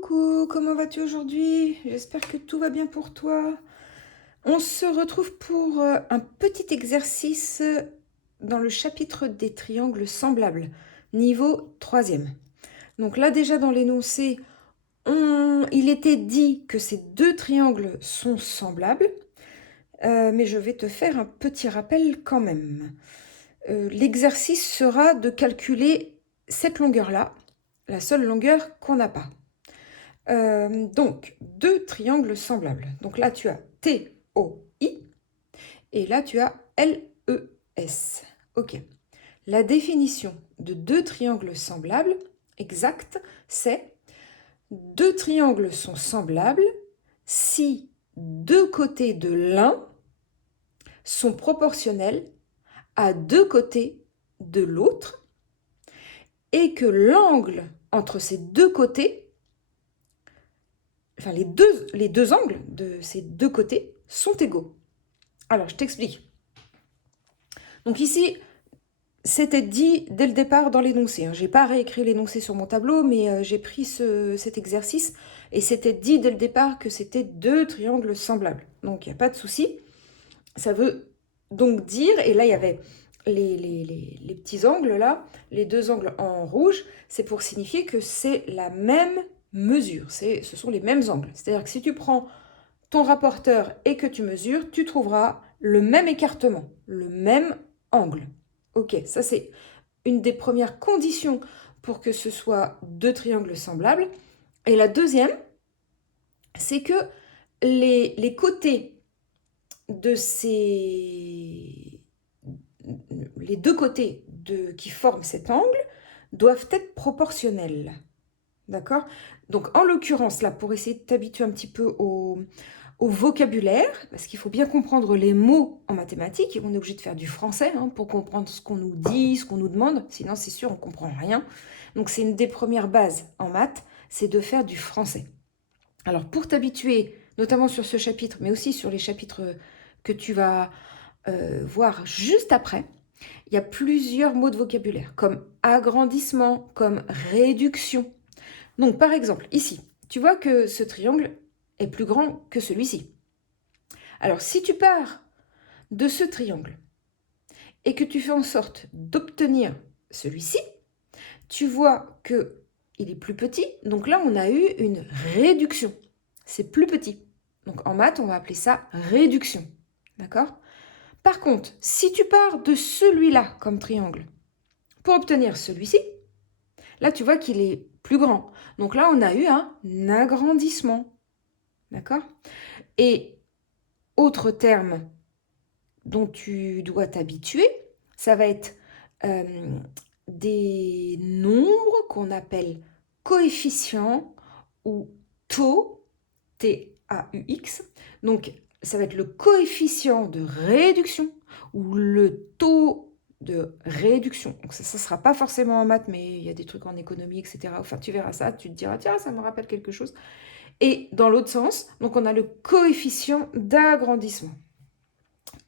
Coucou, comment vas-tu aujourd'hui? J'espère que tout va bien pour toi. On se retrouve pour un petit exercice dans le chapitre des triangles semblables, niveau 3e. Donc là déjà dans l'énoncé, il était dit que ces deux triangles sont semblables, mais je vais te faire un petit rappel quand même. L'exercice sera de calculer cette longueur-là, la seule longueur qu'on n'a pas. Donc, deux triangles semblables. Donc là, tu as TOI et là, tu as LES. Ok. La définition de deux triangles semblables exacte, c'est deux triangles sont semblables si deux côtés de l'un sont proportionnels à deux côtés de l'autre et que l'angle entre ces deux côtés, enfin les deux angles de ces deux côtés sont égaux. Alors, je t'explique. Donc ici, c'était dit dès le départ dans l'énoncé. Je n'ai pas réécrit l'énoncé sur mon tableau, mais j'ai pris cet exercice et c'était dit dès le départ que c'était deux triangles semblables. Donc, il n'y a pas de souci. Ça veut donc dire, et là, il y avait les petits angles là, les deux angles en rouge, c'est pour signifier que c'est la même mesure. Ce sont les mêmes angles. C'est-à-dire que si tu prends ton rapporteur et que tu mesures, tu trouveras le même écartement, le même angle. Ok, ça c'est une des premières conditions pour que ce soit deux triangles semblables. Et la deuxième, c'est que les côtés de ces... Les deux côtés qui forment cet angle doivent être proportionnels. D'accord? Donc en l'occurrence, là, pour essayer de t'habituer un petit peu au vocabulaire, parce qu'il faut bien comprendre les mots en mathématiques, et on est obligé de faire du français pour comprendre ce qu'on nous dit, ce qu'on nous demande, sinon c'est sûr on ne comprend rien. Donc c'est une des premières bases en maths, c'est de faire du français. Alors pour t'habituer, notamment sur ce chapitre, mais aussi sur les chapitres que tu vas voir juste après, il y a plusieurs mots de vocabulaire, comme agrandissement, comme réduction. Donc par exemple, ici, tu vois que ce triangle est plus grand que celui-ci. Alors, si tu pars de ce triangle et que tu fais en sorte d'obtenir celui-ci, tu vois que il est plus petit. Donc là, on a eu une réduction. C'est plus petit. Donc en maths, on va appeler ça réduction. D'accord? Par contre, si tu pars de celui-là comme triangle pour obtenir celui-ci, là, tu vois qu'il est plus grand. Donc là, on a eu un agrandissement. D'accord? Et autre terme dont tu dois t'habituer, ça va être des nombres qu'on appelle coefficients ou taux, T-A-U-X. Donc, ça va être le coefficient de réduction ou le taux de réduction. Donc, ça ne sera pas forcément en maths, mais il y a des trucs en économie, etc. Enfin, tu verras ça, tu te diras, tiens, ça me rappelle quelque chose. Et dans l'autre sens, donc on a le coefficient d'agrandissement.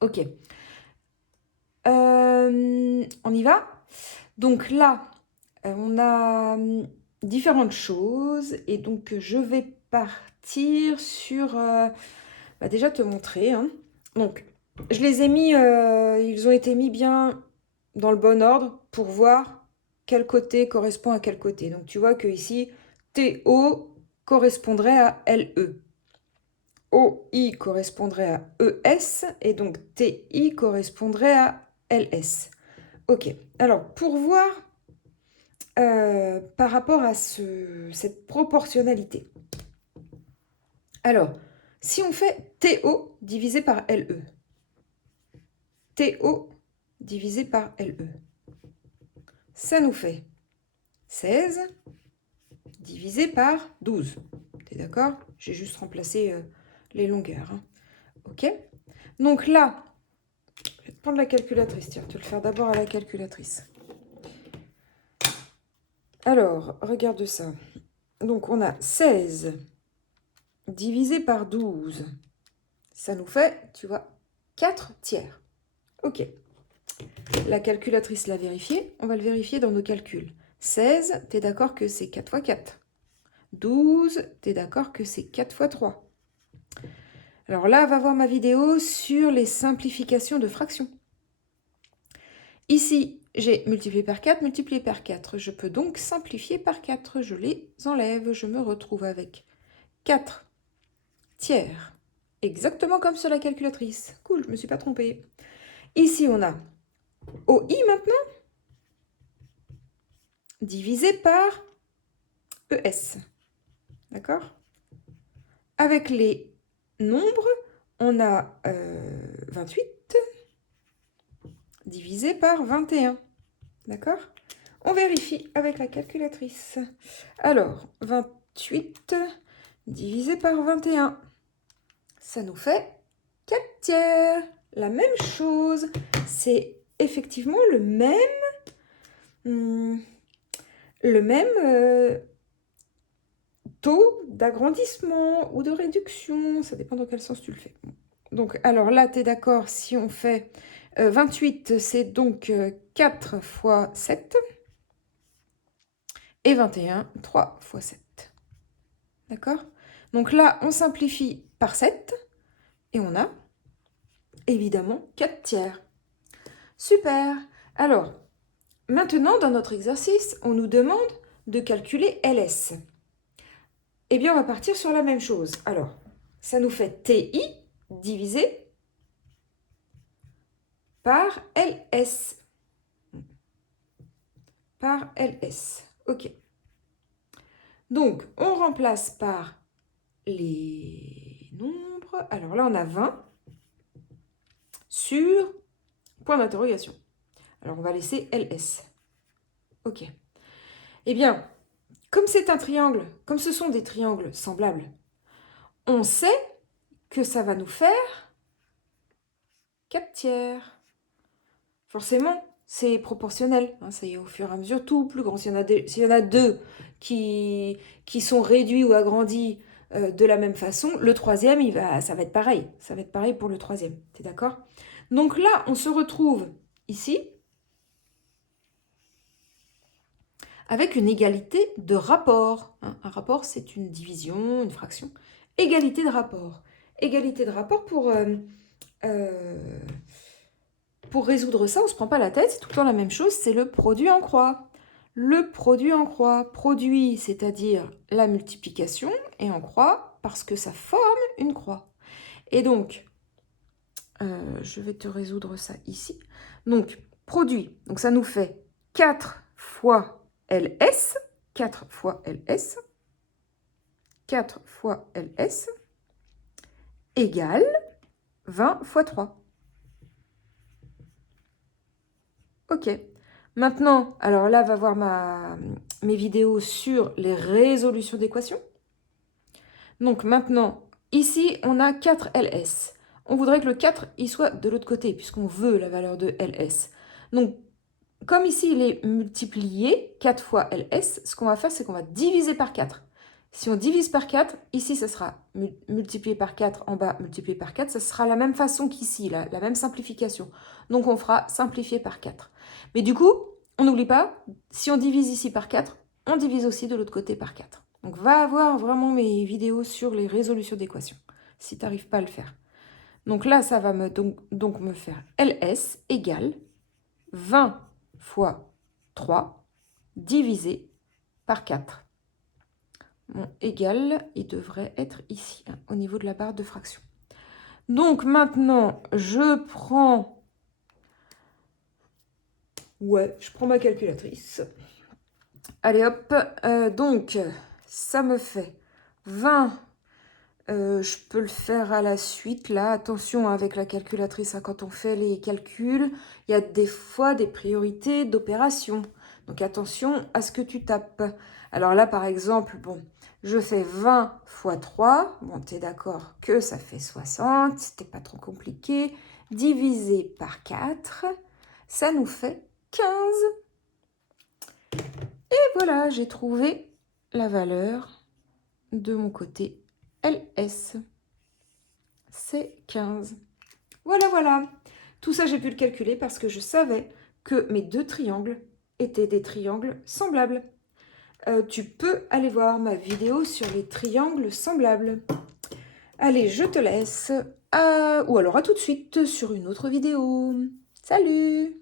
Ok. On y va. Donc là, on a différentes choses. Et donc, je vais partir sur... déjà te montrer. Donc, je les ai mis... ils ont été mis bien dans le bon ordre pour voir quel côté correspond à quel côté. Donc, tu vois que ici, TO correspondrait à LE. OI correspondrait à ES et donc TI correspondrait à LS. Ok, alors pour voir par rapport à cette proportionnalité. Alors, si on fait TO divisé par LE, TO divisé par LE, ça nous fait 16 divisé par 12. T'es d'accord? J'ai juste remplacé les longueurs. Ok? Donc là, je vais te prendre la calculatrice. Tiens, je vais te le faire d'abord à la calculatrice. Alors, regarde ça. Donc, on a 16 divisé par 12. Ça nous fait, tu vois, 4 tiers. Ok. La calculatrice l'a vérifié. On va le vérifier dans nos calculs. 16, tu es d'accord que c'est 4 fois 4. 12. Tu es d'accord que c'est 4 fois 3. Alors là, va voir ma vidéo sur les simplifications de fractions. Ici, j'ai multiplié par 4, multiplié par 4. Je peux donc simplifier par 4. Je les enlève. Je me retrouve avec 4 tiers. Exactement comme sur la calculatrice. Cool, je ne me suis pas trompée. Ici, on a OI maintenant, divisé par ES. D'accord? Avec les nombres, on a 28 divisé par 21. D'accord? On vérifie avec la calculatrice. Alors, 28 divisé par 21, ça nous fait 4 tiers. La même chose, c'est effectivement le même taux d'agrandissement ou de réduction. Ça dépend dans quel sens tu le fais. Donc, alors là, tu es d'accord, si on fait 28, c'est donc 4 fois 7. Et 21, 3 fois 7. D'accord? Donc là, on simplifie par 7. Et on a, évidemment, 4 tiers. Super! Alors, maintenant, dans notre exercice, on nous demande de calculer LS. Eh bien, on va partir sur la même chose. Alors, ça nous fait TI divisé par LS. Par LS. OK. Donc, on remplace par les nombres. Alors là, on a 20 sur point d'interrogation. Alors, on va laisser LS. OK. Eh bien, comme c'est un triangle, comme ce sont des triangles semblables, on sait que ça va nous faire 4 tiers. Forcément, c'est proportionnel. Hein, ça y est, au fur et à mesure, tout plus grand. S'il y en a deux qui sont réduits ou agrandis de la même façon, le troisième, ça va être pareil. Ça va être pareil pour le troisième. Tu es d'accord? Donc là, on se retrouve ici avec une égalité de rapport. Hein. Un rapport, c'est une division, une fraction. Égalité de rapport. Égalité de rapport, pour résoudre ça, on ne se prend pas la tête, c'est tout le temps la même chose, c'est le produit en croix. Le produit en croix, produit, c'est-à-dire la multiplication, et en croix, parce que ça forme une croix. Et donc, je vais te résoudre ça ici. Donc, produit, donc ça nous fait 4 fois LS, 4 fois LS, 4 fois LS, égale 20 fois 3. Ok. Maintenant, alors là, va voir mes vidéos sur les résolutions d'équations. Donc maintenant, ici, on a 4 LS. On voudrait que le 4, il soit de l'autre côté, puisqu'on veut la valeur de LS. Donc, comme ici, il est multiplié 4 fois LS, ce qu'on va faire, c'est qu'on va diviser par 4. Si on divise par 4, ici, ça sera multiplié par 4, en bas, multiplié par 4. Ça sera la même façon qu'ici, la même simplification. Donc, on fera simplifié par 4. Mais du coup, on n'oublie pas, si on divise ici par 4, on divise aussi de l'autre côté par 4. Donc, va avoir vraiment mes vidéos sur les résolutions d'équations, si tu n'arrives pas à le faire. Donc là, ça va donc me faire LS égale 20 fois 3 divisé par 4. Mon égal, il devrait être ici, hein, au niveau de la barre de fraction. Donc maintenant, je prends ma calculatrice. Allez hop, donc ça me fait 20. Je peux le faire à la suite, là. Attention avec la calculatrice, hein, quand on fait les calculs, il y a des fois des priorités d'opération. Donc attention à ce que tu tapes. Alors là, par exemple, bon, je fais 20 fois 3. Bon, tu es d'accord que ça fait 60, c'était pas trop compliqué. Divisé par 4, ça nous fait 15. Et voilà, j'ai trouvé la valeur de mon côté LS. C'est 15. Voilà. Tout ça, j'ai pu le calculer parce que je savais que mes deux triangles étaient des triangles semblables. tu peux aller voir ma vidéo sur les triangles semblables. Allez, je te laisse. Ou alors à tout de suite sur une autre vidéo. Salut!